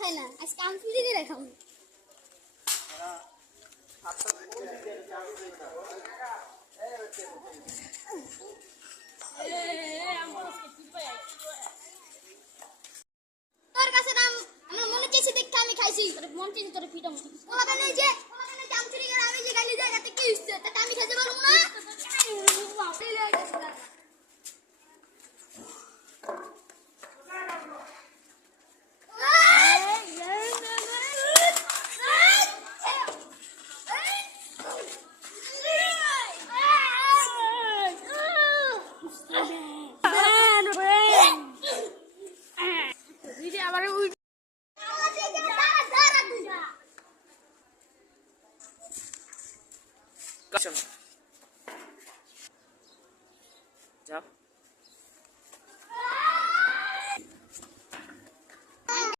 খাই না, আজকে আম ফিরে দিয়ে রাখাম। তোর কাছে নাম আমার মনে চেয়েছে দেখতে আমি খাইছি, তোর মন চেয়েছে তোর পিঠা মুখি ওখানে যে আম ফিরে গেলে আমি যে গালি জায়গাতে কি হচ্ছে তা আমি খেতে পারবো না। Caution.